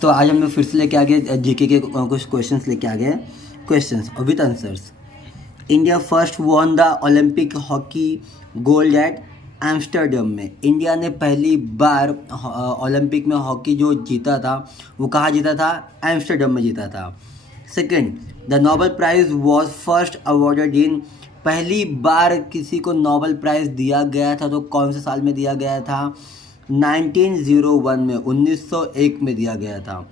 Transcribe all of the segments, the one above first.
तो आज हम लोग फिर से लेके आ गए जीके के कुछ क्वेश्चंस लेके आ गए questions with answers. India first won the Olympic hockey gold eight Amsterdam में। इंडिया ने पहली बार ओलंपिक में हॉकी जो जीता था वो कहाँ जीता था? एम्स्टर्डम में जीता था। Second, the nobel prize was first awarded in. पहली बार किसी को नोबेल प्राइज़ दिया गया था तो कौन से साल में दिया गया था? 1901 में, 1901 में दिया गया था।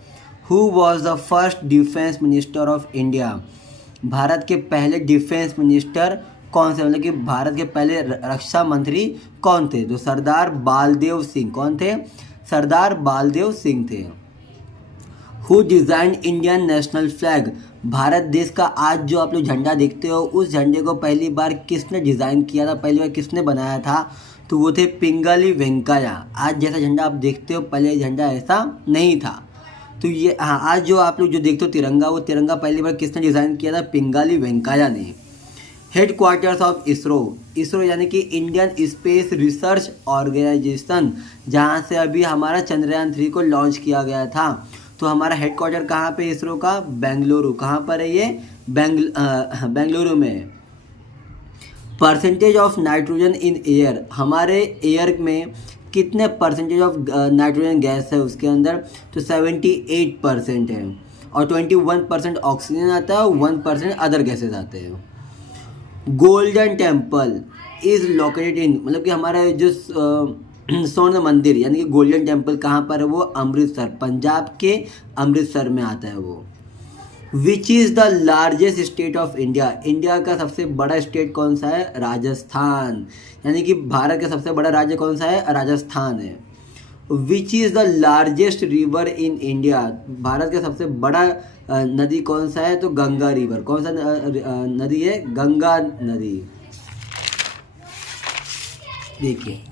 Who was the first defence minister of India. Bharat के पहले डिफेंस मिनिस्टर कौन से, मतलब कि भारत के पहले रक्षा मंत्री कौन थे? तो सरदार बालदेव सिंह। कौन थे? सरदार बालदेव सिंह थे। Who design Indian national flag. Bharat देश का आज जो आप लोग झंडा देखते हो उस झंडे को पहली बार किसने डिज़ाइन किया था, पहली बार किसने बनाया था? तो वो थे पिंगली वेंकैया। आज जैसा झंडा आप देखते हो पहले झंडा ऐसा नहीं था। तो ये हाँ, आज जो आप लोग जो देखते हो तिरंगा, वो तिरंगा पहली बार किसने डिज़ाइन किया था? पिंगली वेंकैया ने। Head quarters of ISRO. ISRO यानी कि इंडियन स्पेस रिसर्च ऑर्गेनाइजेशन, जहाँ से अभी हमारा चंद्रयान 3 को लॉन्च किया गया था। तो हमारा हेड क्वार्टर कहाँ पे इसरो का? बेंगलुरु। कहाँ पर है ये? बेंगलुरु में। Percentage of nitrogen in air. हमारे एयर में कितने परसेंटेज ऑफ नाइट्रोजन गैस है उसके अंदर? तो 78% है। और 21% ऑक्सीजन आता है और 1% अदर गैसेज आते हैं। Golden temple is located in, मतलब कि हमारा जो स्वर्ण मंदिर यानी कि गोल्डन टेम्पल कहाँ पर है? वो अमृतसर, पंजाब के अमृतसर में आता है वो। Which is the largest state of India. India का सबसे बड़ा स्टेट कौन सा है? राजस्थान। यानी कि भारत का सबसे बड़ा राज्य कौन सा है? राजस्थान है। Which is the largest river in India. Bharat का सबसे बड़ा नदी कौन सा है? तो गंगा रिवर। कौन सा नदी है? गंगा नदी। देखिए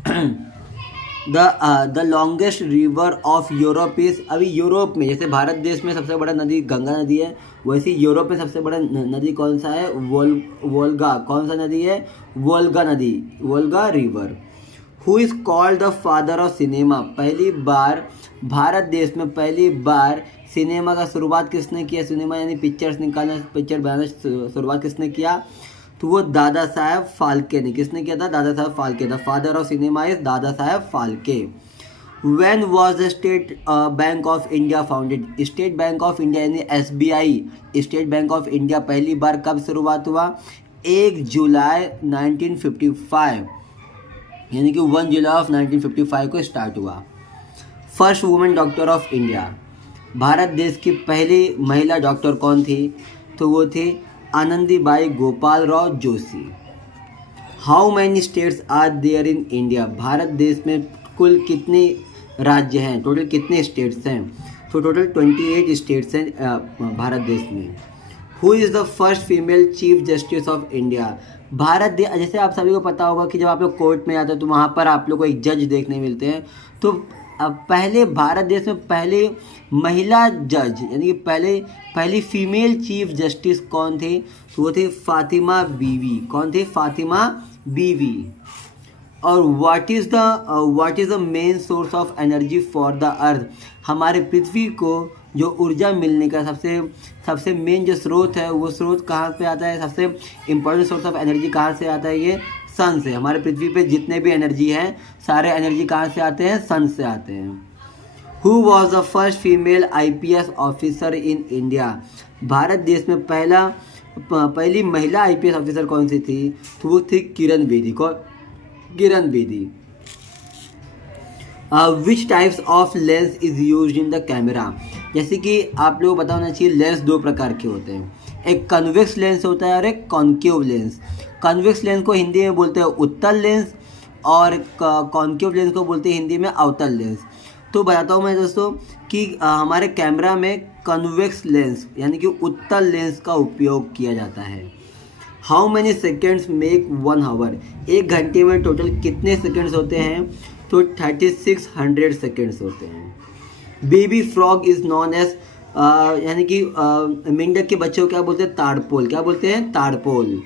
the longest river of Europe is. अभी यूरोप में, जैसे भारत देश में सबसे बड़ा नदी गंगा नदी है, वैसे यूरोप में सबसे बड़ा नदी कौन सा है? वोल्गा। कौन सा नदी है? वोल्गा नदी, Volga river. Who is called the father of cinema. पहली बार भारत देश में पहली बार सिनेमा का शुरुआत किसने किया? सिनेमा यानी पिक्चर्स निकालना, पिक्चर बनाना शुरुआत किसने किया? तो वो दादा साहेब फाल्के ने। किसने किया था? Dada Saheb Phalke. The father of cinema is Dada Saheb Phalke. When was the State Bank of India founded. State Bank of India यानी SBI, State Bank of India पहली बार कब शुरुआत हुआ? 1 जुलाई 1955, यानी कि 1 जुलाई ऑफ 1955 को स्टार्ट हुआ। First women doctor of India. Bharat देश की पहली महिला डॉक्टर कौन थी? तो वो थी Anandibai Gopal Rao Joshi. How many states are there in India. Bharat देश में कुल कितने राज्य हैं? टोटल कितने स्टेट्स हैं? तो टोटल 28 स्टेट्स हैं भारत देश में। Who is the first female chief justice of India. Bharat देश, जैसे आप सभी को पता होगा कि जब आप लोग कोर्ट में आते हैं तो वहाँ पर आप लोग को एक जज देखने मिलते हैं। तो पहले भारत देश में पहले महिला जज यानी कि पहली फीमेल चीफ जस्टिस कौन थे? तो वो थे फातिमा बीवी। कौन थे? फातिमा बीवी। और what is the main source of energy for the earth. हमारे पृथ्वी को जो ऊर्जा मिलने का सबसे मेन जो स्रोत है, वो स्रोत कहाँ पे आता है? सबसे इम्पोर्टेंट सोर्स ऑफ एनर्जी कहाँ से आता है? ये सन से। हमारे पृथ्वी पे जितने भी एनर्जी हैं सारे एनर्जी कहाँ से आते हैं? सन से आते हैं। Who was the first female IPS officer in India. Bharat देश में पहली महिला IPS ऑफिसर कौन सी थी? तो वो थी किरण बेदी। कौन? Kiran Bedi. Which types of lens is use in the camera. जैसे कि आप लोगों को पता होना चाहिए लेंस दो प्रकार के होते हैं, एक कन्वेक्स लेंस होता है और एक कॉन्केव लेंस। कन्वेक्स लेंस को हिंदी में बोलते हैं उत्तल लेंस और कॉन्केव लेंस को बोलते हैं हिंदी में अवतल लेंस। तो बताता हूँ मैं दोस्तों कि हमारे कैमरा में कन्वेक्स लेंस यानी कि उत्तल लेंस का उपयोग किया जाता है। How many seconds make 1 hour. 1 घंटे में टोटल कितने सेकेंड्स होते हैं? तो 3600 सेकेंड्स होते हैं। Baby frog is known as, यानी कि मेंढक के बच्चे को क्या बोलते हैं? ताड़पोल। क्या बोलते हैं? ताड़पोल।